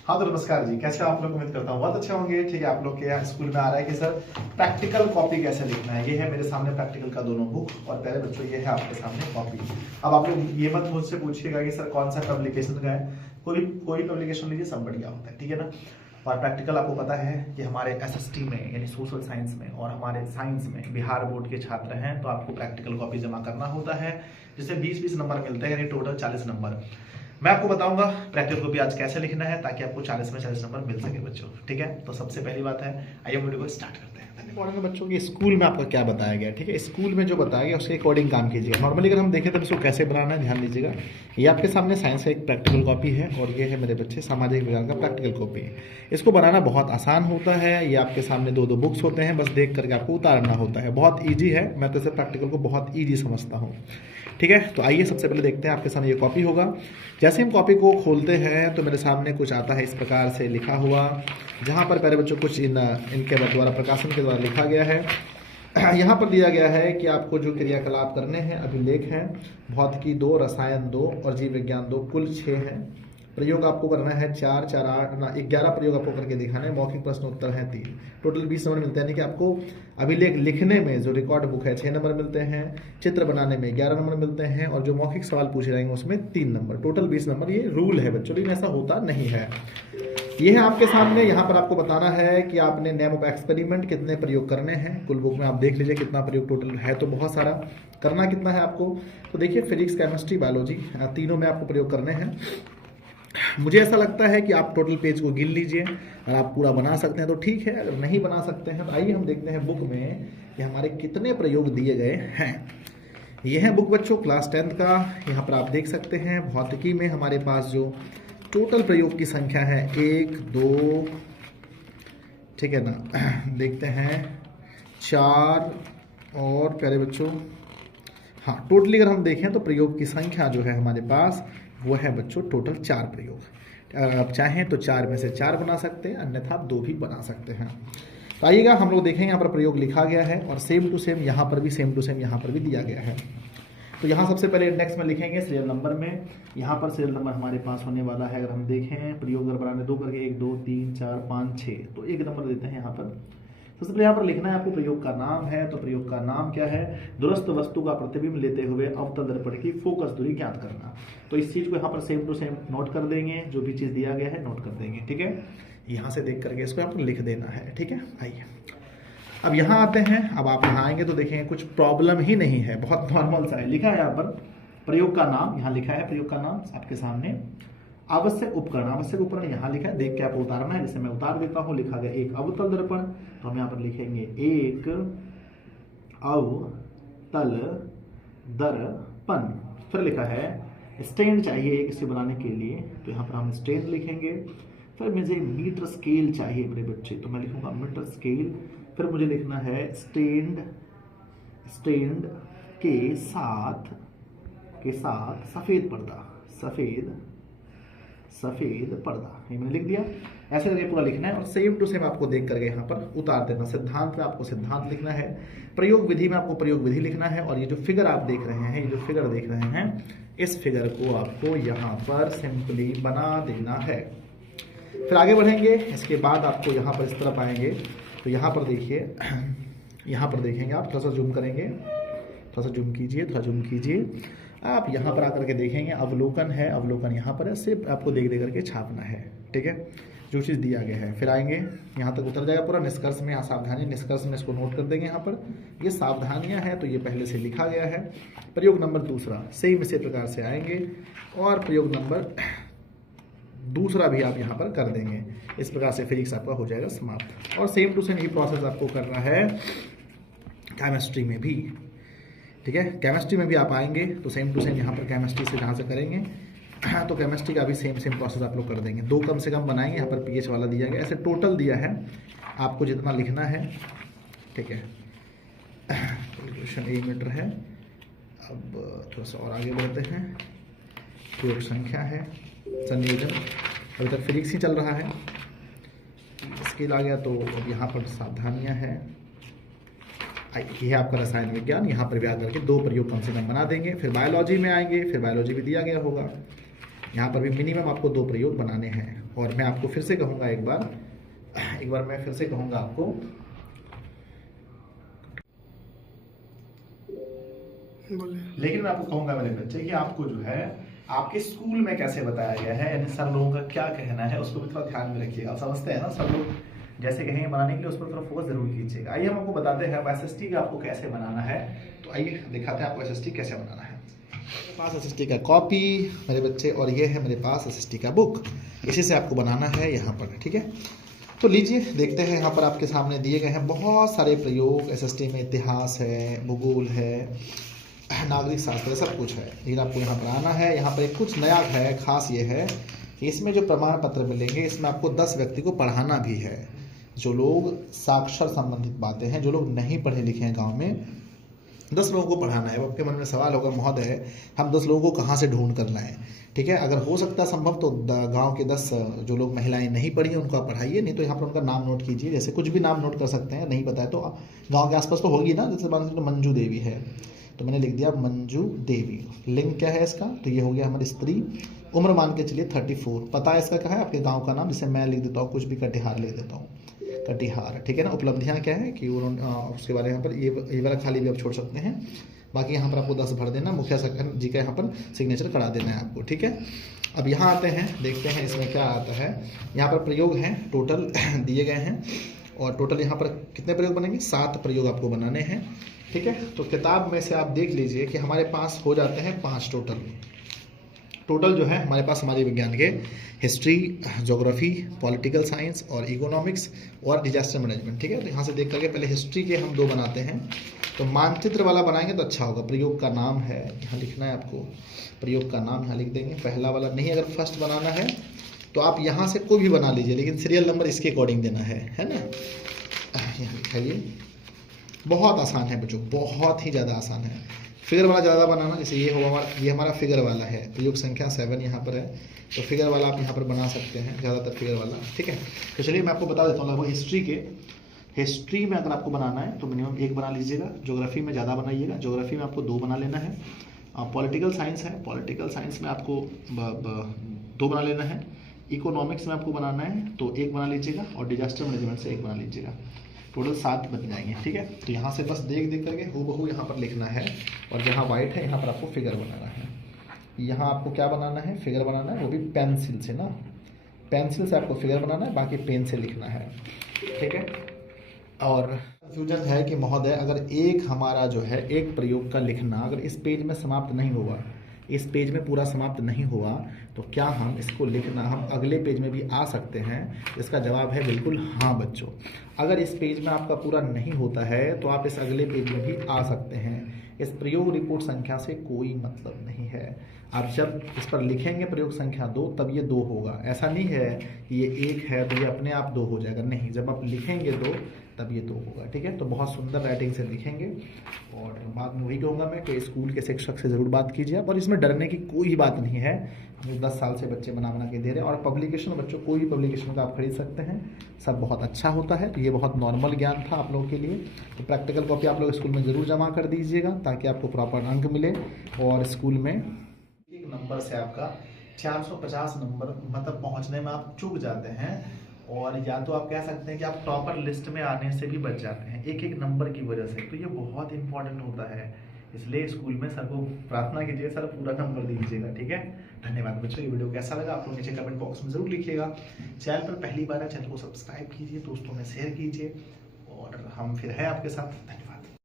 हाँ तो नमस्कार जी, कैसे आप लोग? उम्मीद करता हूँ बहुत अच्छे होंगे। ठीक है, आप लोग के यहाँ स्कूल में आ रहा है कि सर प्रैक्टिकल कॉपी कैसे लिखना है। ये है मेरे सामने प्रैक्टिकल का दोनों बुक और पहले बच्चों ये है आपके सामने कॉपी। अब आप लोग ये मत मुझसे पूछिएगा कि सर कौन सा पब्लिकेशन का है, कोई पब्लिकेशन लीजिए, सब बढ़िया होता है, ठीक है ना। और प्रैक्टिकल आपको पता है कि हमारे एसएसटी में यानी सोशल साइंस में और हमारे साइंस में बिहार बोर्ड के छात्र हैं तो आपको प्रैक्टिकल कॉपी जमा करना होता है, जिससे 20-20 नंबर मिलते हैं, यानी टोटल 40 नंबर। मैं आपको बताऊंगा प्रैक्टिकल कॉपी आज कैसे लिखना है ताकि आपको 40 में 40 नंबर मिल सके बच्चों, ठीक है। तो सबसे पहली बात है, आइए वीडियो को स्टार्ट करते हैं। पढ़ेंगे बच्चों की स्कूल में आपको क्या बताया गया, ठीक है। स्कूल में जो बताया गया उसके अकॉर्डिंग काम कीजिएगा। नॉर्मली अगर हम देखें तो इसको कैसे बनाना है, ध्यान दीजिएगा। ये आपके सामने साइंस का एक प्रैक्टिकल कॉपी है और ये है मेरे बच्चे सामाजिक विज्ञान का प्रैक्टिकल कॉपी। इसको बनाना बहुत आसान होता है। ये आपके सामने दो बुक्स होते हैं, बस देख करके आपको उतारना होता है। बहुत ईजी है, मैं तो इसे प्रैक्टिकल को बहुत ईजी समझता हूँ, ठीक है। तो आइए सबसे पहले देखते हैं। आपके सामने ये कॉपी होगा। जैसे हम कॉपी को खोलते हैं तो मेरे सामने कुछ आता है इस प्रकार से लिखा हुआ, जहाँ पर पहले बच्चों कुछ इनके द्वारा प्रकाशन के द्वारा लिखा गया है। यहाँ पर दिया गया है कि आपको जो क्रियाकलाप करने हैं, अभिलेख हैं, भौतिकी 2, रसायन 2 और जीव विज्ञान 2, कुल 6 हैं। प्रयोग आपको करना है 4, 4, 8 ना 11 प्रयोग आपको करके दिखाने हैं। मौखिक प्रश्न उत्तर हैं 3, टोटल 20 नंबर मिलते हैं। यानी कि आपको अभिलेख लिखने में जो रिकॉर्ड बुक है 6 नंबर मिलते हैं, चित्र बनाने में 11 नंबर मिलते हैं और जो मौखिक सवाल पूछे जाएंगे उसमें 3 नंबर, टोटल 20 नंबर। ये रूल है बच्चों, लेकिन ऐसा होता नहीं है। ये है आपके सामने। यहाँ पर आपको बताना है कि आपने नेम ऑफ एक्सपेरिमेंट कितने प्रयोग करने हैं। कुल बुक में आप देख लीजिए कितना प्रयोग टोटल है, तो बहुत सारा। करना कितना है आपको, तो देखिए फिजिक्स, केमिस्ट्री, बायोलॉजी तीनों में आपको प्रयोग करने हैं। मुझे ऐसा लगता है कि आप टोटल पेज को गिन लीजिए, अगर आप पूरा बना सकते हैं तो ठीक है, अगर नहीं बना सकते हैं तो आइए हम देखते हैं बुक में कि हमारे कितने प्रयोग दिए गए हैं। ये है बुक बच्चों क्लास 10th का। यहाँ पर आप देख सकते हैं भौतिकी में हमारे पास जो टोटल प्रयोग की संख्या है 1, 2, ठीक है ना, देखते हैं 4 और प्यारे बच्चों, हाँ टोटली अगर हम देखें तो प्रयोग की संख्या जो है हमारे पास वो है बच्चों टोटल 4 प्रयोग। अगर आप चाहें तो 4 में से 4 बना सकते हैं, अन्यथा आप 2 भी बना सकते हैं। तो आइएगा हम लोग देखें, यहाँ पर प्रयोग लिखा गया है और सेम टू सेम यहाँ पर भी, सेम टू सेम यहाँ पर भी दिया गया है। तो यहाँ सबसे पहले इंडेक्स में लिखेंगे सीरियल नंबर में। यहाँ पर सीरियल नंबर हमारे पास होने वाला है, अगर हम देखें प्रयोग अगर बनाने 2 करके 1, 2, 3, 4, 5, 6, तो 1 नंबर देते हैं यहाँ पर। सबसे पहले यहाँ पर लिखना है आपको प्रयोग का नाम है, तो प्रयोग का नाम क्या है, दूरस्थ वस्तु का प्रतिबिंब लेते हुए अवतल दर्पण की फोकस दूरी ज्ञात करना। तो इस चीज को यहाँ पर सेम टू सेम नोट कर देंगे, जो भी चीज दिया गया है नोट कर देंगे, ठीक है। यहाँ से देख करके इसको यहाँ पर लिख देना है, ठीक है। आइए अब यहाँ आते हैं। अब आप यहाँ आएंगे तो देखेंगे कुछ प्रॉब्लम ही नहीं है, बहुत नॉर्मल सा है। लिखा है यहाँ पर प्रयोग का नाम, यहाँ लिखा है प्रयोग का नाम आपके सामने। आवश्यक उपकरण यहाँ लिखा है, देख के आपको उतारना है, जैसे मैं उतार देता हूँ। लिखा गया एक अवतल दर्पण, तो हम यहाँ पर लिखेंगे एक अवतल दर्पण। फिर लिखा है स्टैंड चाहिए एक इसे बनाने के लिए, तो यहाँ पर हम स्टैंड लिखेंगे। फिर मुझे मीटर स्केल चाहिए मेरे बच्चे, तो मैं लिखूंगा मीटर स्केल। फिर मुझे लिखना है स्टैंड के साथ सफेद पर्दा, ये मैंने लिख दिया। ऐसे करके पूरा लिखना है और सेम टू सेम आपको देख करके यहाँ पर उतार देना। सिद्धांत में आपको सिद्धांत लिखना है, प्रयोग विधि में आपको प्रयोग विधि लिखना है, और ये जो फिगर आप देख रहे हैं, ये जो फिगर देख रहे हैं, इस फिगर को आपको यहाँ पर सिंपली बना देना है। फिर आगे बढ़ेंगे। इसके बाद आपको यहाँ पर इस तरफ आएंगे तो यहाँ पर देखिए, यहाँ पर देखेंगे आप, थोड़ा सा जूम करेंगे, थोड़ा सा जूम कीजिए। आप यहाँ पर आकर के देखेंगे अवलोकन है, अवलोकन यहाँ पर है, सिर्फ आपको देख करके छापना है, ठीक है, जो चीज़ दिया गया है। फिर आएंगे यहाँ तक उतर जाएगा पूरा। निष्कर्ष में यहाँ सावधानी, निष्कर्ष में इसको नोट कर देंगे। यहाँ पर ये सावधानियाँ हैं तो ये पहले से लिखा गया है। प्रयोग नंबर 2 सेम इसी प्रकार से आएंगे और प्रयोग नंबर 2 भी आप यहाँ पर कर देंगे। इस प्रकार से फिजिक्स आपका हो जाएगा समाप्त। और सेम टू सेम यही प्रोसेस आपको करना है केमिस्ट्री में भी, ठीक है। केमिस्ट्री में भी आप आएंगे तो सेम टू सेम यहाँ पर केमिस्ट्री से जहाँ से करेंगे तो केमिस्ट्री का भी सेम प्रोसेस आप लोग कर देंगे। 2 कम से कम बनाएंगे। यहाँ पर पीएच वाला दिया गया, ऐसे टोटल दिया है आपको जितना लिखना है, ठीक है। कैलकुलेशन 1 मीटर है। अब थोड़ा सा और आगे बढ़ते हैं। प्रयोग संख्या है, संयोजन, अभी तक फिजिक्स ही चल रहा है। स्केल आ गया तो अब यहाँ पर सावधानियाँ हैं। ये है आपका रसायन विज्ञान, यहाँ पर भी आकर के 2 प्रयोग कम से कम बना देंगे। फिर बायोलॉजी में आएंगे, फिर बायोलॉजी भी दिया गया होगा, यहाँ पर भी मिनिमम आपको 2 प्रयोग बनाने हैं। और मैं आपको फिर से कहूँगा एक बार मैं फिर से कहूँगा आपको, लेकिन मैं आपको कहूँगा मेरे बच्चे कि आपको जो है आपके स्कूल में कैसे बताया गया है, यानी सर लोगों का क्या कहना है, उसको भी थोड़ा ध्यान में रखिएगा। आप समझते हैं ना, सर लोग जैसे कहेंगे बनाने के लिए उस पर थोड़ा फोकस जरूर कीजिएगा। आइए हम आपको बताते हैं SST का आपको कैसे बनाना है। तो आइए दिखाते हैं आपको SST कैसे बनाना है। मेरे पास SST का कॉपी मेरे बच्चे, और ये है मेरे पास SST का बुक, इसी से आपको बनाना है यहाँ पर, ठीक है। तो लीजिए देखते हैं, यहाँ पर आपके सामने दिए गए हैं बहुत सारे प्रयोग। SST में इतिहास है, भूगोल है, नागरिक शास्त्र, सब कुछ है। लेकिन आपको यहाँ पर आना है। यहाँ पर एक कुछ नया है, खास ये है कि इसमें जो प्रमाण पत्र मिलेंगे, इसमें आपको 10 व्यक्ति को पढ़ाना भी है। जो लोग साक्षर संबंधित बातें हैं, जो लोग नहीं पढ़े लिखे हैं गांव में, 10 लोगों को पढ़ाना है। अब आपके मन में सवाल होगा, महोदय हम 10 लोगों को कहाँ से ढूंढ कर लाएं? ठीक है, अगर हो सकता है संभव तो गांव के 10 जो लोग महिलाएं नहीं पढ़ी हैं उनको आप पढ़ाइए, नहीं तो यहाँ पर उनका नाम नोट कीजिए। जैसे कुछ भी नाम नोट कर सकते हैं, नहीं पता है तो गाँव के आसपास तो होगी ना। जैसे मान लीजिए मंजू देवी है, तो मैंने लिख दिया मंजू देवी। लिंग क्या है इसका? तो ये हो गया हमारी स्त्री। उम्र मान के चलिए 34। पता है इसका क्या है? आपके गांव का नाम, जिसे मैं लिख देता हूँ, कुछ भी कटिहार लिख देता हूँ, कटिहार, ठीक है ना। उपलब्धियाँ क्या है कि उन्होंने उसके बारे में यहाँ पर ये वाला खाली भी आप छोड़ सकते हैं। बाकी यहाँ पर आपको 10 भर देना, मुखिया जी का यहाँ पर सिग्नेचर करा देना है आपको, ठीक है। अब यहाँ आते हैं, देखते हैं इसमें क्या आता है। यहाँ पर प्रयोग हैं टोटल दिए गए हैं, और टोटल यहाँ पर कितने प्रयोग बनेंगे? 7 प्रयोग आपको बनाने हैं, ठीक है। तो किताब में से आप देख लीजिए कि हमारे पास हो जाते हैं 5 टोटल जो है हमारे पास समाज विज्ञान के हिस्ट्री, ज्योग्राफी, पॉलिटिकल साइंस और इकोनॉमिक्स और डिजास्टर मैनेजमेंट, ठीक है। तो यहाँ से देख करके पहले हिस्ट्री के हम 2 बनाते हैं। तो मानचित्र वाला बनाएंगे तो अच्छा होगा। प्रयोग का नाम है, यहाँ लिखना है आपको, प्रयोग का नाम यहाँ लिख देंगे। पहला वाला नहीं, अगर फर्स्ट बनाना है तो आप यहाँ से कोई भी बना लीजिए, लेकिन सीरियल नंबर इसके अकॉर्डिंग देना है ना। यहाँ लिखाइए, बहुत आसान है बच्चों, बहुत ही ज़्यादा आसान है। फिगर वाला ज़्यादा बनाना, जैसे ये होगा हमारा, ये हमारा फिगर वाला है, प्रयोग संख्या 7 यहाँ पर है, तो फिगर वाला आप यहाँ पर बना सकते हैं, ज़्यादातर फिगर वाला, ठीक है। तो चलिए मैं आपको बता देता हूँ। लगभग हिस्ट्री में अगर आपको बनाना है तो मिनिमम 1 बना लीजिएगा। ज्योग्राफी में ज़्यादा बनाइएगा, ज्योग्राफी में आपको 2 बना लेना है। पॉलिटिकल साइंस है, पॉलिटिकल साइंस में आपको 2 बना लेना है। इकोनॉमिक्स में आपको बनाना है तो 1 बना लीजिएगा, और डिजास्टर मैनेजमेंट से 1 बना लीजिएगा। टोटल 7 बन जाएंगे, ठीक है। तो यहाँ से बस देख करके हूबहू यहाँ पर लिखना है, और जहाँ वाइट है यहाँ पर आपको फिगर बनाना है। यहाँ आपको क्या बनाना है? फिगर बनाना है, वो भी पेंसिल से ना, पेंसिल से आपको फिगर बनाना है, बाकी पेन से लिखना है, ठीक है। और कंफ्यूजन है कि महोदय अगर एक हमारा जो है एक प्रयोग का लिखना अगर इस पेज में समाप्त नहीं हुआ, इस पेज में पूरा समाप्त नहीं हुआ, तो क्या हम इसको लिखना हम अगले पेज में भी आ सकते हैं? इसका जवाब है बिल्कुल हाँ बच्चों। अगर इस पेज में आपका पूरा नहीं होता है तो आप इस अगले पेज में भी आ सकते हैं। इस प्रयोग रिपोर्ट संख्या से कोई मतलब नहीं है। आप जब इस पर लिखेंगे प्रयोग संख्या 2 तब ये 2 होगा। ऐसा नहीं है कि ये 1 है तो ये अपने आप 2 हो जाएगा, नहीं, जब आप लिखेंगे 2 तब ये 2 होगा, ठीक है। तो बहुत सुंदर राइटिंग से लिखेंगे, और बाद में वही कहूँगा मैं कि स्कूल के शिक्षक से ज़रूर बात कीजिए आप, और इसमें डरने की कोई बात नहीं है। हम 10 साल से बच्चे बना के दे रहे हैं, और पब्लिकेशन बच्चों कोई भी पब्लिकेशन का आप खरीद सकते हैं, सब बहुत अच्छा होता है। तो ये बहुत नॉर्मल ज्ञान था आप लोगों के लिए। तो प्रैक्टिकल कॉपी आप लोग स्कूल में ज़रूर जमा कर दीजिएगा ताकि आपको प्रॉपर अंक मिले, और स्कूल में एक नंबर से आपका 450 नंबर मतलब पहुँचने में आप चूक जाते हैं, और या तो आप कह सकते हैं कि आप टॉपर लिस्ट में आने से भी बच जाते हैं एक नंबर की वजह से। तो ये बहुत इंपॉर्टेंट होता है, इसलिए स्कूल में सर को प्रार्थना कीजिए, सर पूरा नंबर दीजिएगा, ठीक है। धन्यवाद बच्चों। ये वीडियो कैसा लगा आप लोग नीचे कमेंट बॉक्स में जरूर लिखिएगा। चैनल पर पहली बार है, चैनल को सब्सक्राइब कीजिए, दोस्तों में शेयर कीजिए, और हम फिर हैं आपके साथ। धन्यवाद।